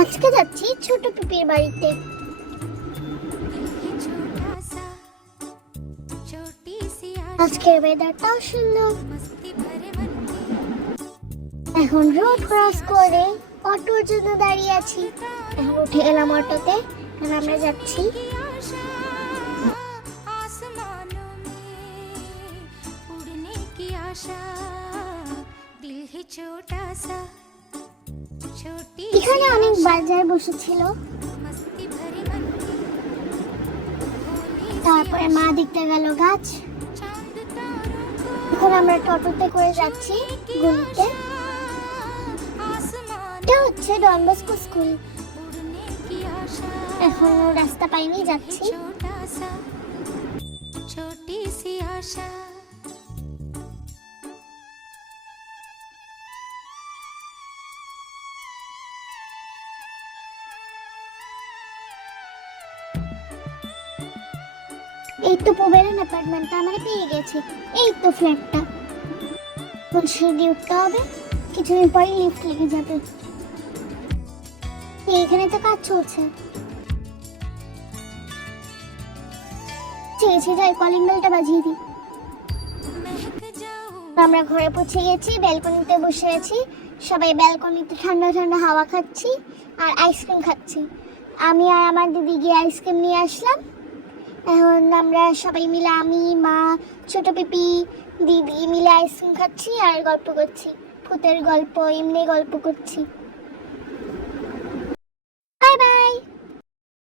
আজকে যাচ্ছি ছোট পিপির বাড়িতে। আজকের ওয়েদারটাও সুন্দর। এখন রোড ক্রস করে অটোর জন্য দাঁড়িয়ে আছি। এখন উঠে এলাম অটোতে, এখন আমরা যাচ্ছি। এখানে অনেক বাজার বসেছিল, তারপরে মা দেখতে গেল গাছ। এখন আমরা টোটোতে করে যাচ্ছি গলিতে। এটা হচ্ছে ডন বস্কো স্কুল। এখন রাস্তা পাইনি, যাচ্ছি। ছোটি সি আশা। এই তো পুবেরান অ্যাপার্টমেন্টটা আমরা পেয়ে গেছি। এই তো ফ্ল্যাটটা। এখন সিঁড়ি উঠতে হবে, কিছুদিন পরে লিফট লেগে যাবে। এখানে তো কাজ চলছে। ঠিক আছে, যাই কলিং বেলটা বাজিয়ে দিই। আমরা ঘরে পৌঁছে গেছি, ব্যালকনিতে বসে আছি। সবাই ব্যালকনিতে ঠান্ডা ঠান্ডা হাওয়া খাচ্ছি আর আইসক্রিম খাচ্ছি। আমি আর আমার দিদি গিয়ে আইসক্রিম নিয়ে আসলাম। এখন আমরা সবাই মিলে, আমি, মা, ছোট পিপি, দিদি মিলে আইসক্রিম খাচ্ছি আর গল্প করছি। ভূতের গল্প, এমনি গল্প করছি।